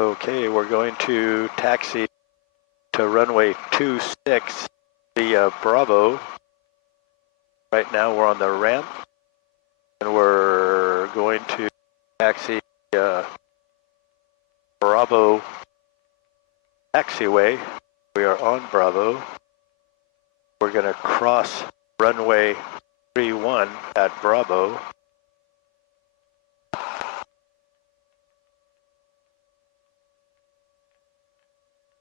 Okay, we're going to taxi to runway 26 via Bravo. Right now we're on the ramp and we're going to taxi Bravo taxiway. We are on Bravo. We're going to cross runway 31 at Bravo.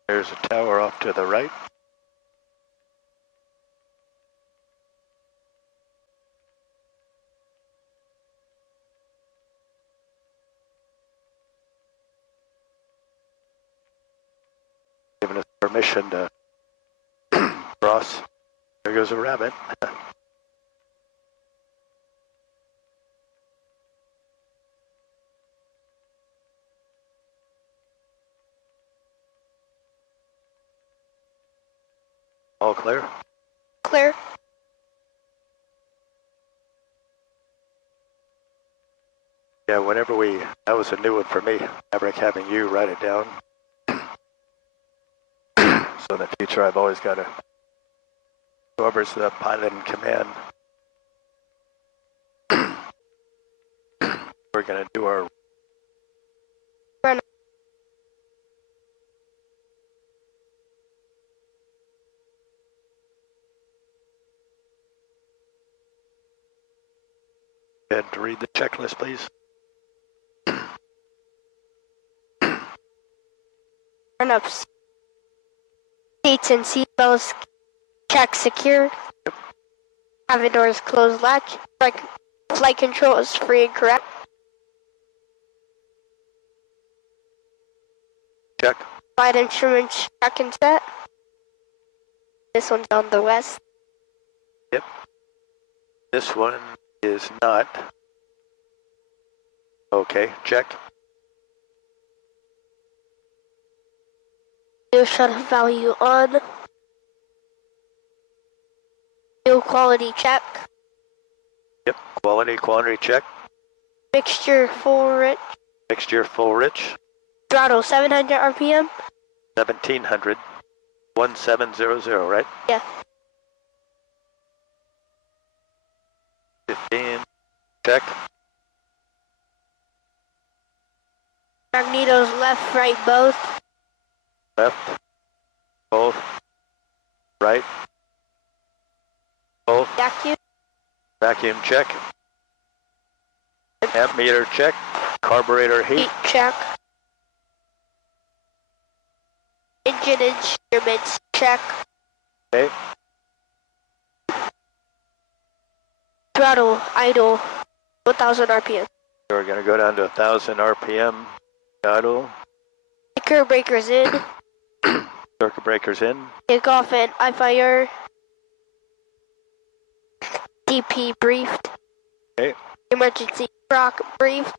There's a tower off to the right. Giving us permission to cross. There goes a rabbit. All clear? Clear. Yeah, whenever that was a new one for me, Maverick, having you write it down. So in the future, I've always got to, whoever's the pilot in command, we're going to do our Run. and read the checklist, please. Run up. Seats and seatbelts check secure. Yep. Cabin doors closed latch. Flight control is free and correct. Check. Flight instruments check and set. This one's on the west. Yep. This one is not. Okay, check. New shuttle value on. New quality check. Yep, quantity check. Mixture full rich. Mixture full rich. Throttle 700 RPM. 1700. 1700, right? Yeah. 15. Check. Magnetos left, right, both. Left. Both. Right. Both. Vacuum. Vacuum check. Amp meter check. Carburetor heat. Heat check. Engine instruments check. Okay. Throttle idle 1000 RPM. So we're going to go down to 1000 RPM. Idle. Circuit breakers in. Circuit breakers in. Takeoff and IFIR. DP briefed. Okay. Emergency rock briefed.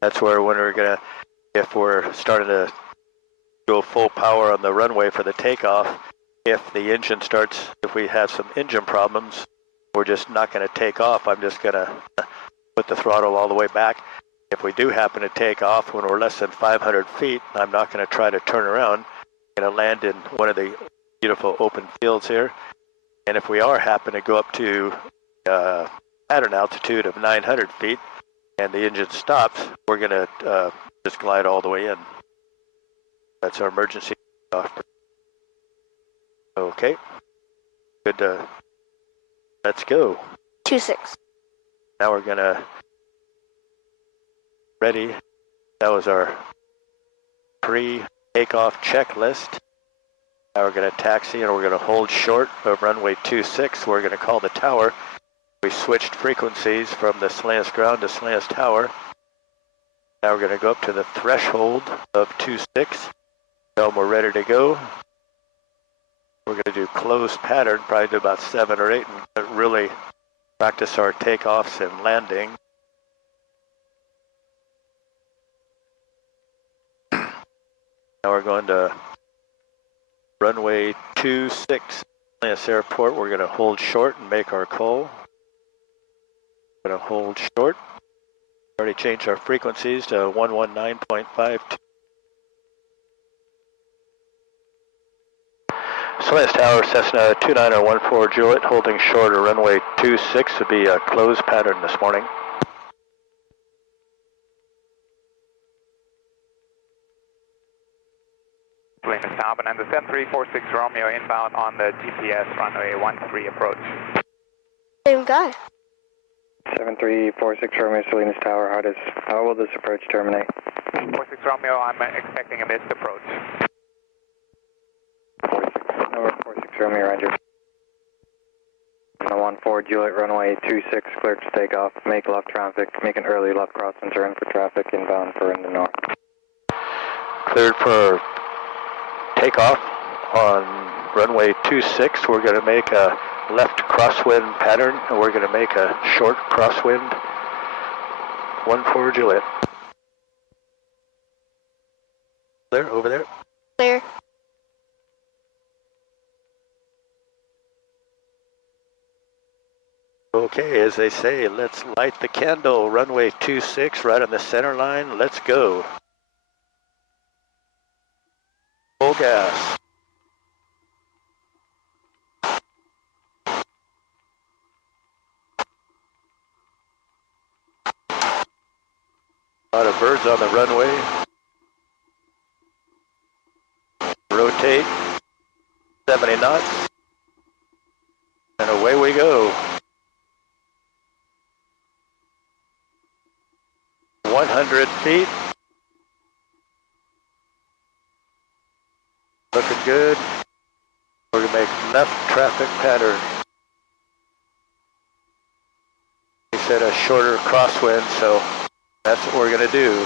That's where when we're going to, if we're starting to go full power on the runway for the takeoff, if the engine starts, if we have some engine problems, we're just not going to take off. I'm just going to put the throttle all the way back. If we do happen to take off when we're less than 500 feet, I'm not going to try to turn around. I'm going to land in one of the beautiful open fields here. And if we happen to go up to at an altitude of 900 feet and the engine stops, we're going to just glide all the way in. That's our emergency off. Okay. Good. Let's go. 26. Now we're going to ready. That was our pre-takeoff checklist. Now we're going to taxi and we're going to hold short of runway 26. We're going to call the tower. We switched frequencies from the Slants ground to Slants tower. Now we're going to go up to the threshold of 26. Tell them we're ready to go. We're going to do closed pattern, probably do about 7 or 8, and really practice our takeoffs and landing. Now we're going to runway 26, Slants Airport. We're going to hold short and make our call. We're going to hold short. Already changed our frequencies to 119.52. Salinas Tower, Cessna 2914 Juliet, holding short of runway 26 would be a closed pattern this morning. Salinas Tower, and the 7346 Romeo inbound on the GPS runway 13 approach. Same guy. 7346 Romeo, Salinas Tower, how will this approach terminate? 46 Romeo, I'm expecting a missed approach. 46 Romeo, Roger. 14 Juliet, runway 26, cleared to take off. Make left traffic, make an early left cross and turn for traffic inbound for in the north. Cleared for takeoff on runway 26. We're going to make a left crosswind pattern, and we're going to make a short crosswind 14 Juliet. There, over there. Clear. Okay, as they say, let's light the candle. Runway 26 right on the center line. Let's go. Full gas. A lot of birds on the runway. Rotate. 70 knots. And away we go. 100 feet. Looking good. We're going to make left traffic pattern. He said a shorter crosswind, so that's what we're going to do.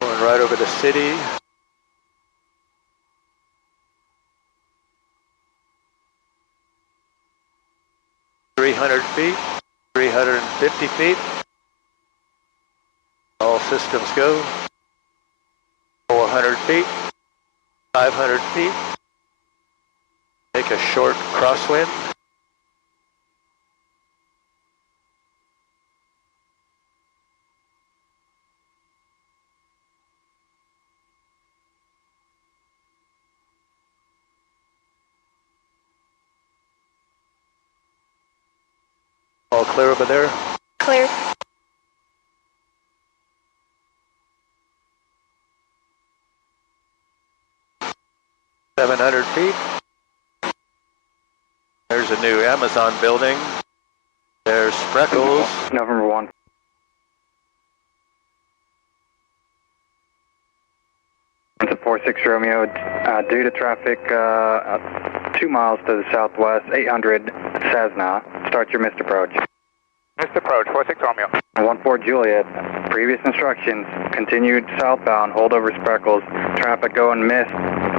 Going right over the city. feet, 350 feet. All systems go. 400 feet, 500 feet. Make a short crosswind. All clear over there? Clear. $700 feet. There's a new Amazon building. There's Spreckles. November 1. It's a 46 Romeo, due to traffic 2 miles to the southwest, 800 Cessna. Start your missed approach. Missed approach, 46 Romeo. 14 Juliet, previous instructions, continued southbound, hold over Spreckles, traffic going missed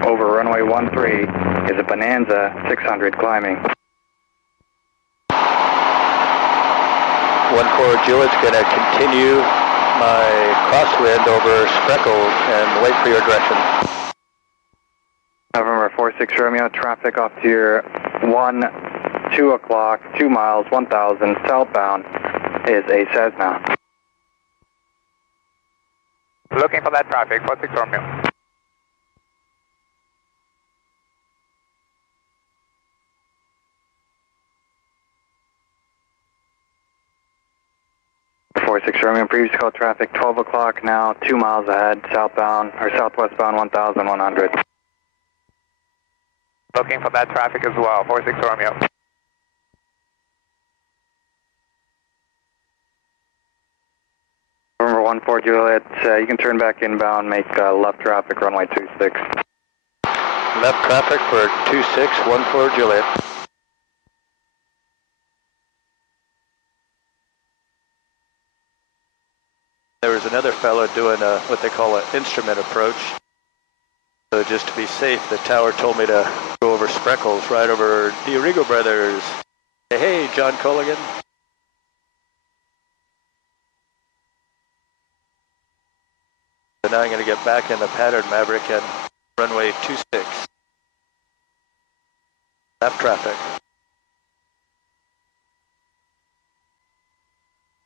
over runway 13 is a Bonanza 600 climbing. 14 Juliet's going to continue my crosswind over Spreckles and wait for your direction. November 46 Romeo, traffic off to your 2 o'clock, 2 miles, 1000 southbound is a Cessna. Looking for that traffic, 46 Romeo. Romeo, previous call traffic 12 o'clock now, 2 miles ahead, southbound, or southwestbound 1100. Looking for that traffic as well, 46 Romeo. November 14 Juliet, you can turn back inbound, make left traffic, runway 26. Left traffic for 2614 Juliet. There was another fellow doing what they call an instrument approach. So just to be safe, the tower told me to go over Spreckles, right over the Arrigo Brothers. Hey, John Colligan. So now I'm going to get back in the pattern, Maverick, and runway 26. Left traffic.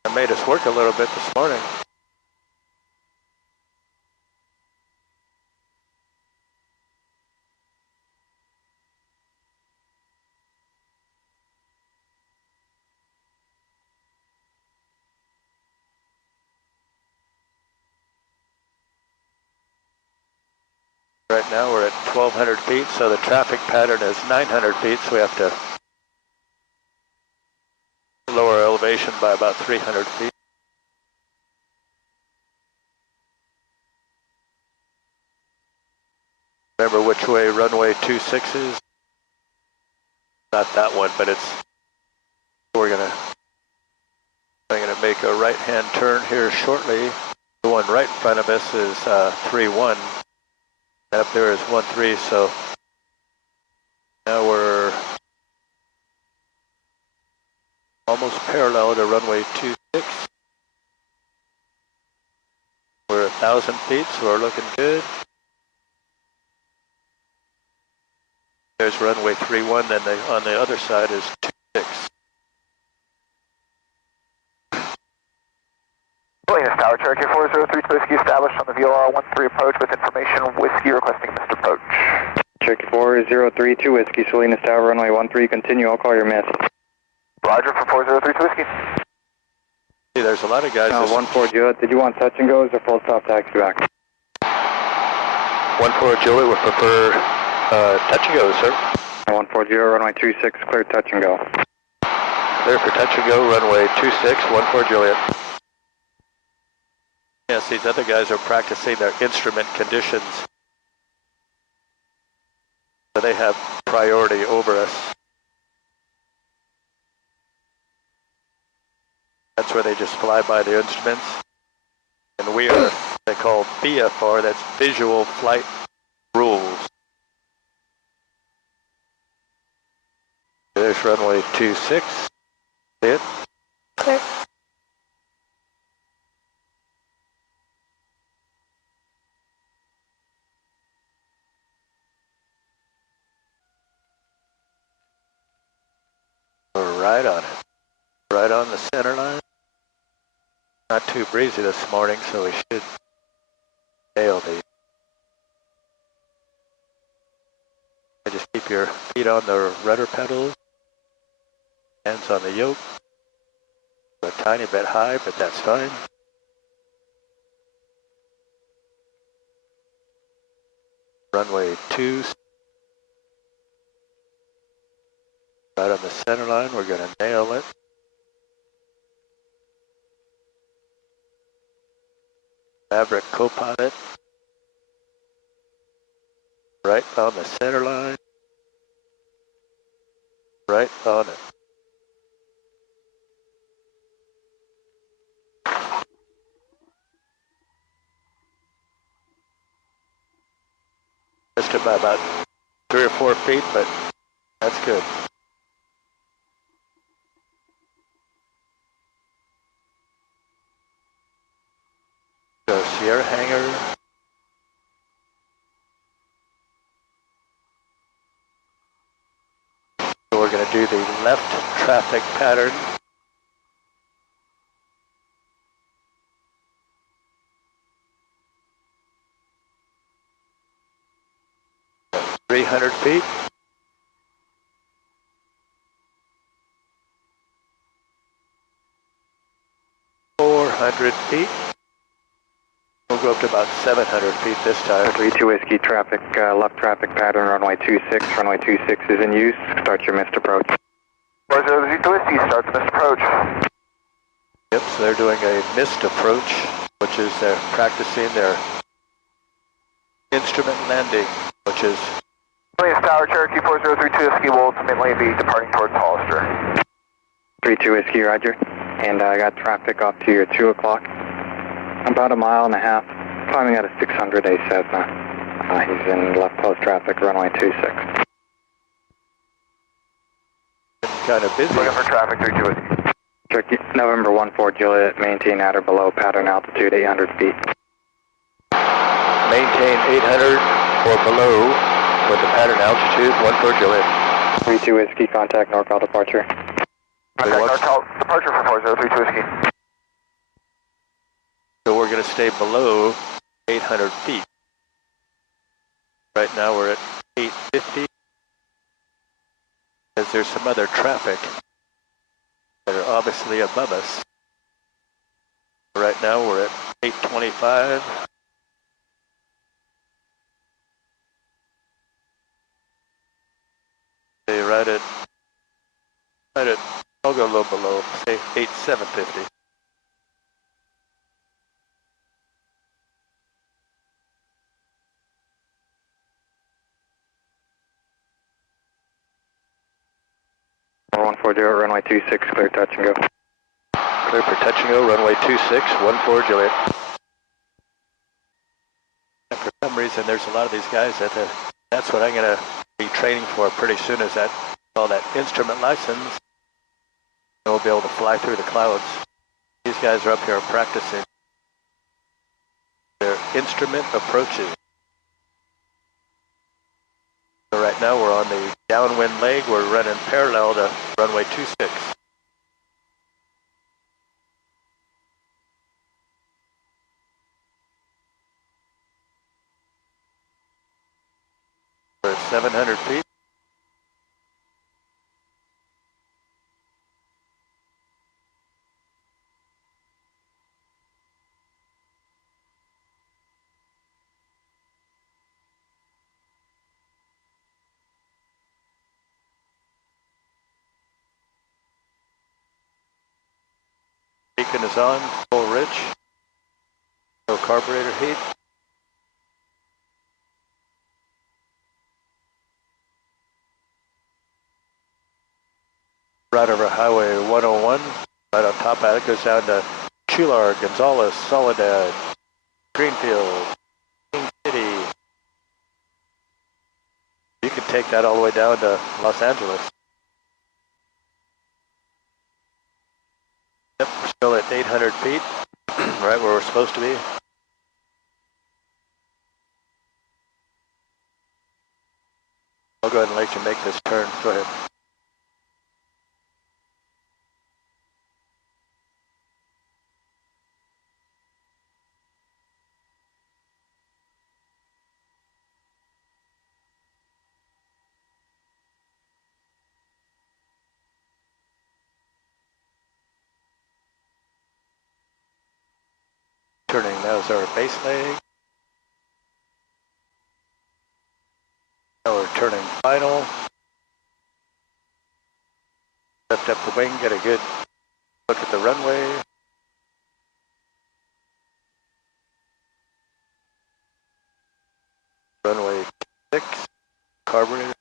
That made us work a little bit this morning. Right now we're at 1,200 feet, so the traffic pattern is 900 feet, so we have to lower elevation by about 300 feet. Remember which way runway 26 is? Not that one, but it's, I'm gonna make a right-hand turn here shortly. The one right in front of us is 3-1. Up there is 1-3, so now we're almost parallel to runway 26. We're 1,000 feet, so we're looking good. There's runway 3-1, then on the other side is 26. Salinas Tower, Cherokee 403 Whiskey established on the VLR 13 approach with information Whiskey requesting missed approach. Cherokee 4032 Whiskey, Salinas Tower, runway 13, continue, I'll call your miss. Roger for 403 Whiskey. See, there's a lot of guys. 14 Juliet, did you want touch and goes or full stop taxi back? 14 Juliet would prefer touch and go, sir. 140, runway 26, clear touch and go. Clear for touch and go, runway 26, 14 Juliet. Yes, these other guys are practicing their instrument conditions. So they have priority over us. That's where they just fly by the instruments. And we are, they call VFR, that's Visual Flight Rules. There's runway 26. See it? Clear. We're right on it. Right on the center line. Not too breezy this morning, so we should nail these. Just keep your feet on the rudder pedals, hands on the yoke. A tiny bit high, but that's fine. Runway 2. Right on the center line, we're going to nail it. Maverick co-pilot. Right on the center line. Right on it. Missed it by about 3 or 4 feet, but that's good. So Sierra hangar. So we're going to do the left traffic pattern. – 300 feet. feet. We'll go up to about 700 feet this time. 32 Whiskey, traffic, left traffic pattern, runway 26. Runway 26 is in use. Start your missed approach. 402 Whiskey, starts missed approach. Yep, so they're doing a missed approach, which is they're practicing their instrument landing, which is... Salinas Tower, Cherokee 4032 Whiskey will ultimately be departing towards Hollister. 32 Whiskey, roger. And I got traffic off to your 2 o'clock. About a mile and a half. Climbing out of 600 A Cessna. He's in left close traffic, runway 26. Kind of busy. Looking for traffic, 32 Whiskey. Cherokee, November 14 Juliet, maintain at or below pattern altitude 800 feet. Maintain 800 or below with the pattern altitude 14 Juliet. 32 Whiskey, contact NorCal departure. Contact NorCal departure for 4032 Whiskey. So we're going to stay below 800 feet. Right now we're at 850. Because there's some other traffic that are obviously above us. Right now we're at 825. Say right at, I'll go a little below, say 8750. Four 140, runway 26, clear touch and go. Clear for touch and go, runway 26, 14 Juliet. And for some reason, there's a lot of these guys that's what I'm going to be training for pretty soon, is that all that instrument license. And we'll be able to fly through the clouds. These guys are up here practicing their instrument approaches. So right now we're on the downwind leg. We're running parallel to runway 26. We're at 700 feet. Beacon is on, full rich. No carburetor heat. Right over Highway 101. Right on top of it goes down to Chular, Gonzales, Soledad, Greenfield, King City. You can take that all the way down to Los Angeles. Yep, we're still at 800 feet, right where we're supposed to be. I'll go ahead and let you make this turn. Go ahead. Turning, that was our base leg. Now we're turning final. Lift up the wing, get a good look at the runway. Runway 6, carburetor.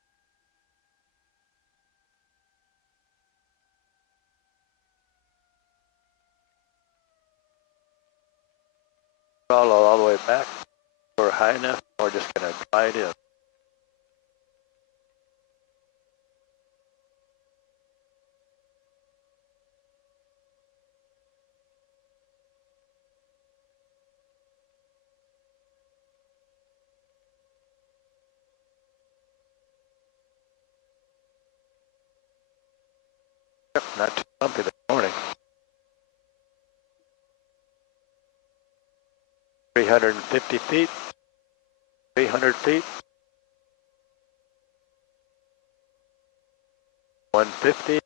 Throttle all the way back. We're high enough, we're just going to glide in. Yep, not too bumpy this morning. 350 feet, 300 feet, 150,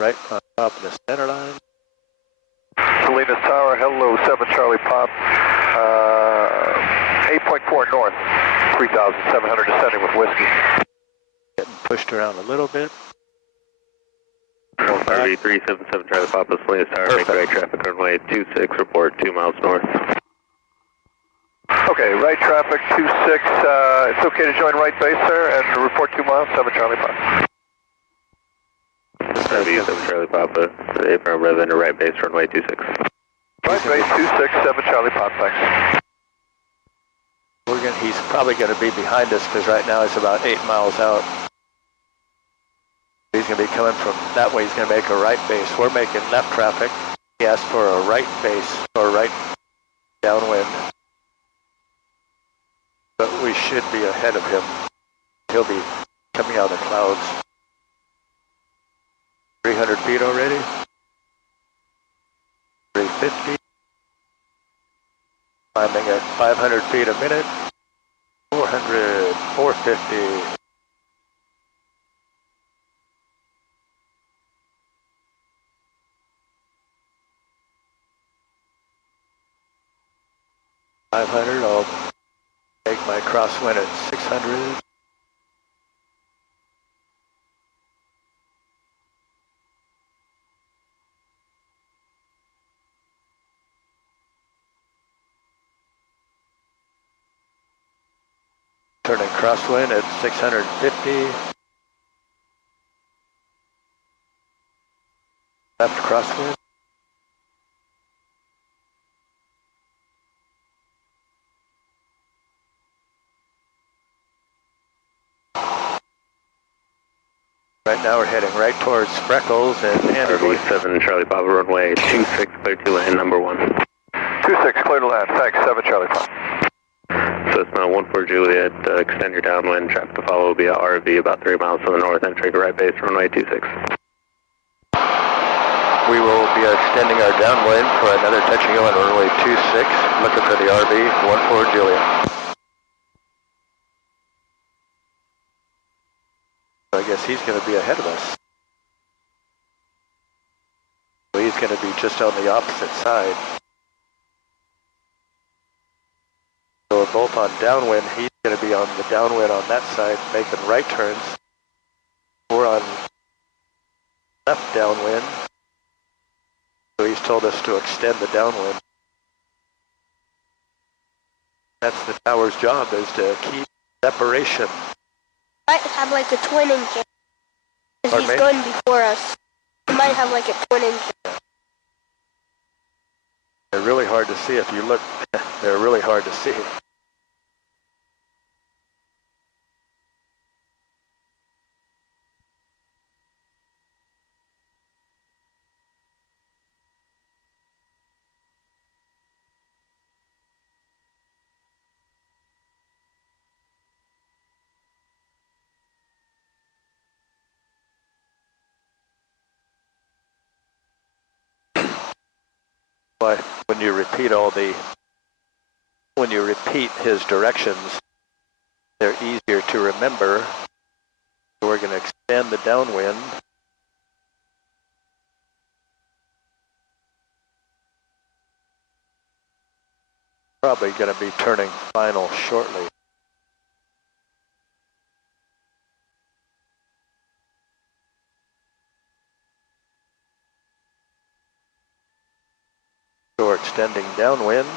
right on top of the center line. Salinas Tower, hello, 7 Charlie Pop, 8.4 north, 3,700 descending with whiskey. Getting pushed around a little bit. 377 Charlie Papa, Salinas Tower, make right traffic runway 26, report 2 miles north. Okay, right traffic 26, it's okay to join right base, sir, and report 2 miles, 7 Charlie Papa. 7 Charlie Papa, affirm rather than to right base, runway 26. Right base 26, 7 Charlie Papa, thanks. He's probably going to be behind us because right now it's about 8 miles out. He's going to be coming from that way. He's going to make a right base. We're making left traffic. He asked for a right base or right downwind. But we should be ahead of him. He'll be coming out of the clouds. 300 feet already. 350. Climbing at 500 feet a minute. 400, 450. I'll take my crosswind at 600. crosswind at 650. Left crosswind. Right now we're heading right towards Freckles and Runway Andy. 7 Charlie Papa, runway 26, clear to land, number 1. 26, clear to land. Thanks, 7 Charlie Papa. Cessna 14 Juliet, extend your downwind, traffic to follow via RV about 3 miles to the north, entering right base, runway 26. We will be extending our downwind for another touch and go on runway 26, looking for the RV 14 Juliet. I guess he's going to be ahead of us. So he's going to be just on the opposite side. So we're both on downwind. He's going to be on the downwind on that side, making right turns. We're on left downwind. So he's told us to extend the downwind. That's the tower's job, is to keep separation. Might have like a twin engine. Because Pardon he's me? going before us. He might have like a twin engine. They're really hard to see if you look. They're really hard to see. Why, when you repeat his directions, they're easier to remember. So we're going to extend the downwind. Probably going to be turning final shortly. So we're extending downwind.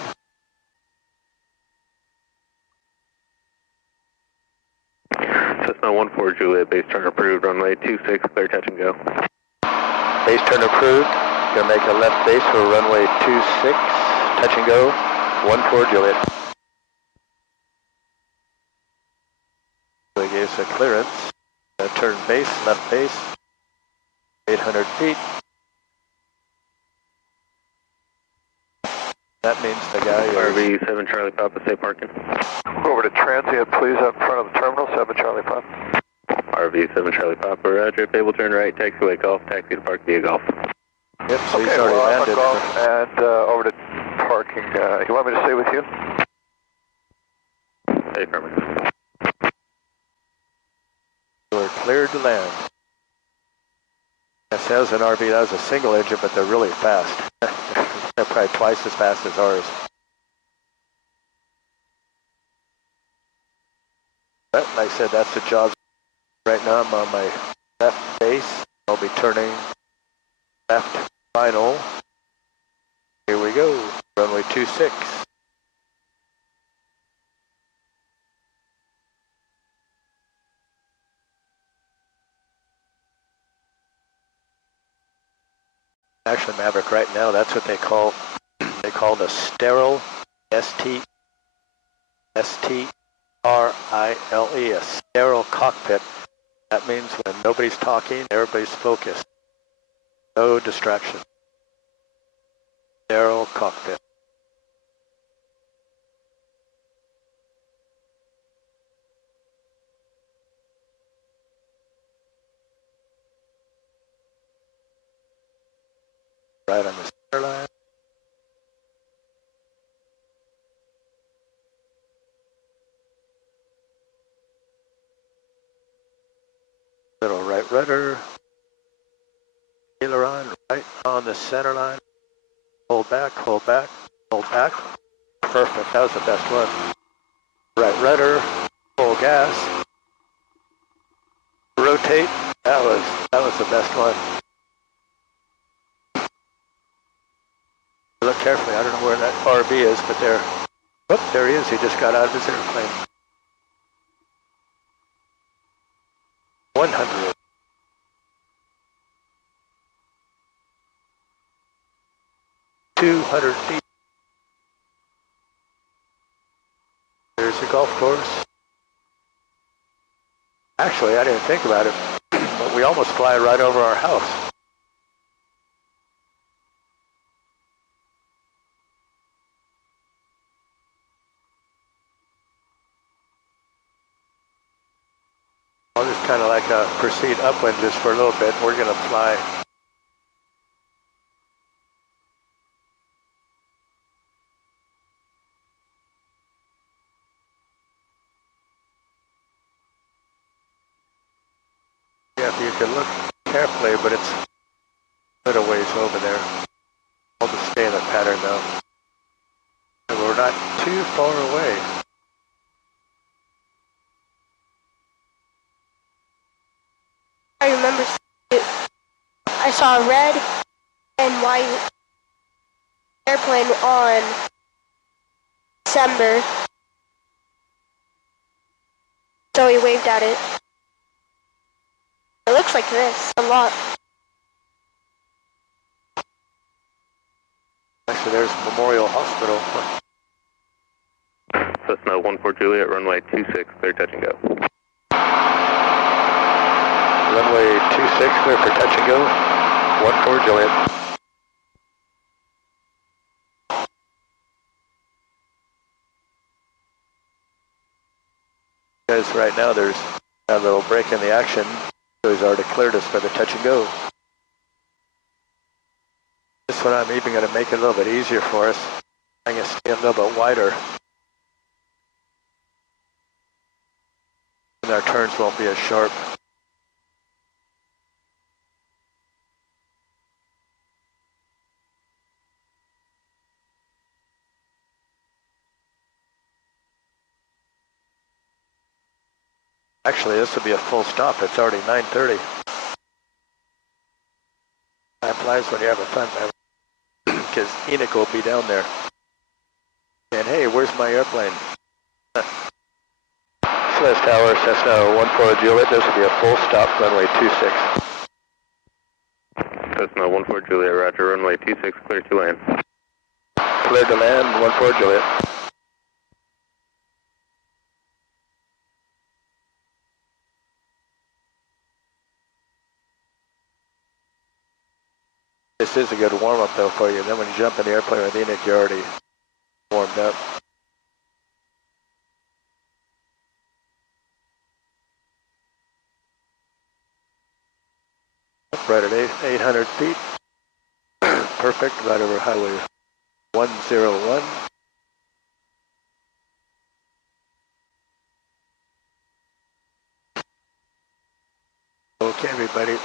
Cessna 14 Juliet, base turn approved, runway 26, clear touch and go. Base turn approved. Going to make a left base for runway 26. Touch and go. 14 Juliet. So he gave us a clearance. Turn base, left base. 800 feet. That means the guy is... RV 7 Charlie Papa, stay parking. Go over to transient, please, up front of the terminal, 7 Charlie Papa. RV 7 Charlie Papa, roger, able turn right, taxiway golf, taxi to park via golf. Yep, so he's Okay, already well, I'm landed. on golf and over to parking. You want me to stay with you? Stay affirmative. We're cleared to land. It says an RV, that was a single engine, but they're really fast. They're probably twice as fast as ours. But like I said, that's the job. Right now I'm on my left base. I'll be turning left final. Here we go, runway 26. Actually, Maverick, right now, that's what they call the sterile, S-T-R-I-L-E, a sterile cockpit. That means when nobody's talking, everybody's focused. No distraction. Sterile cockpit. Right on the center line. Little right rudder. Aileron right on the center line. Hold back, hold back, hold back. Perfect, that was the best one. Right rudder, full gas. Rotate, that was the best one. Look carefully, I don't know where that RV is, but there he is, he just got out of his airplane. 100. $200 feet. There's the golf course. Actually, I didn't think about it, but we almost fly right over our house. I'll just kind of like proceed upwind just for a little bit. We're going to fly. Yeah, if you can look carefully, but it's a little ways over there. I'll just stay in the pattern though. And we're not too far away. I remember I saw a red and white airplane on December. So he waved at it. It looks like this a lot. Actually, there's Memorial Hospital. Cessna 14 Juliet, runway 26, clear touch and go. Runway 26, clear for touch and go. 14 Juliet. Because right now there's a little break in the action, so he's already cleared us for the touch and go. This one I'm even going to make it a little bit easier for us. I'm going to stay a little bit wider. And our turns won't be as sharp. Actually, this will be a full stop. It's already 9:30. Time flies when you're having fun, man. Because Enoch will be down there. And hey, where's my airplane? Celeste Tower, Cessna 14 Juliet. This will be a full stop, runway 26. Cessna 14 Juliet, roger, runway 26, clear to land. Cleared to land, 14 Juliet. This is a good warm-up though for you. Then when you jump in the airplane with Enoch, you're already warmed up. Right at 800 feet. Perfect, right over highway 101. Okay, everybody.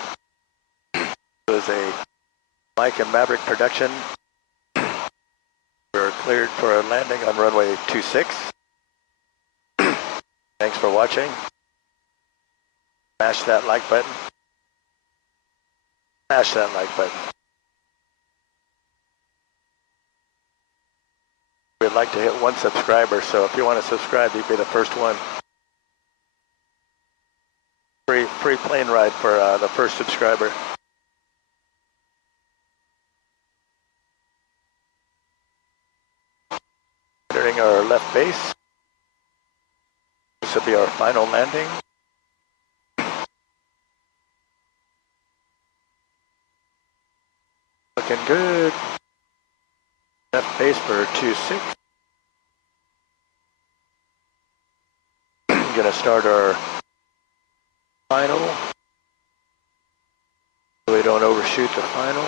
It was a Mike and Maverick production. We're cleared for a landing on runway 26. Thanks for watching. Smash that like button. Smash that like button. We'd like to hit 1 subscriber, so if you want to subscribe, you'd be the first one. Free plane ride for the first subscriber. Entering our left base. This will be our final landing. Looking good. Left base for 26. Gonna start our final. So we don't overshoot the final.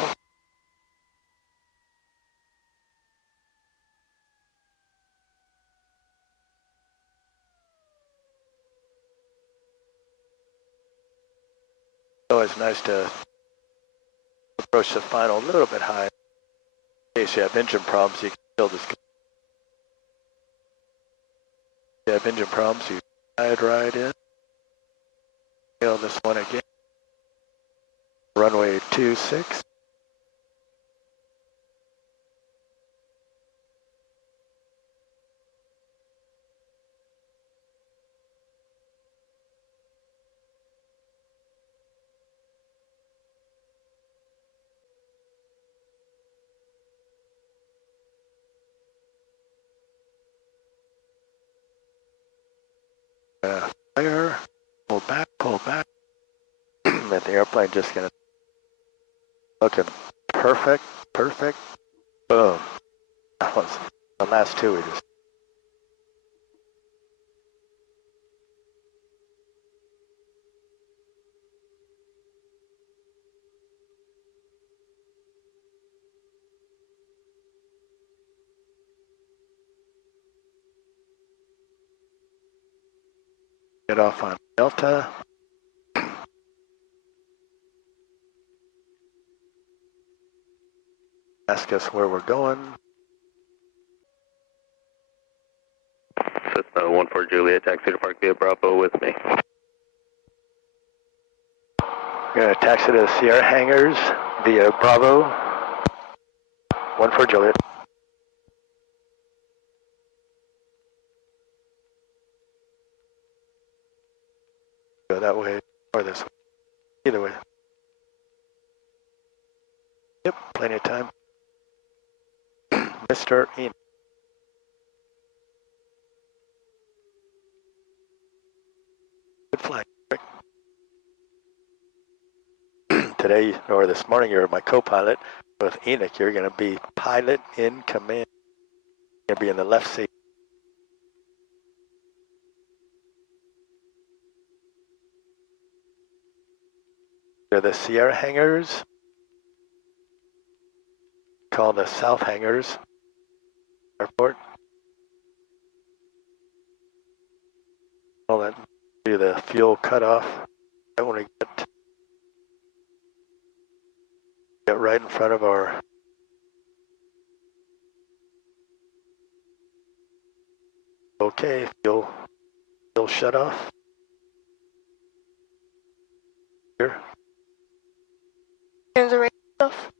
Always nice to approach the final a little bit high. In case you have engine problems, you can still just. If you have engine problems, you slide right in. Tail this one again. Runway 26. Fire, pull back. And the airplane just gonna looking perfect. Boom. That was the last two we just. Get off on Delta. Ask us where we're going. Cessna 14 Juliet, taxi to Park via Bravo with me. We're going to taxi to the Sierra hangars via Bravo. 14 Juliet. Go that way or this way. Either way. Yep, plenty of time. Mr. Ian. Good flight. Today, or this morning, you're my co-pilot. With Enoch, you're going to be pilot in command. You're going to be in the left seat. They're the Sierra hangars. Called the South Hangars Airport. All that do the fuel cutoff. I want to get right in front of our okay, fuel shut off. Here. Turn the radio off.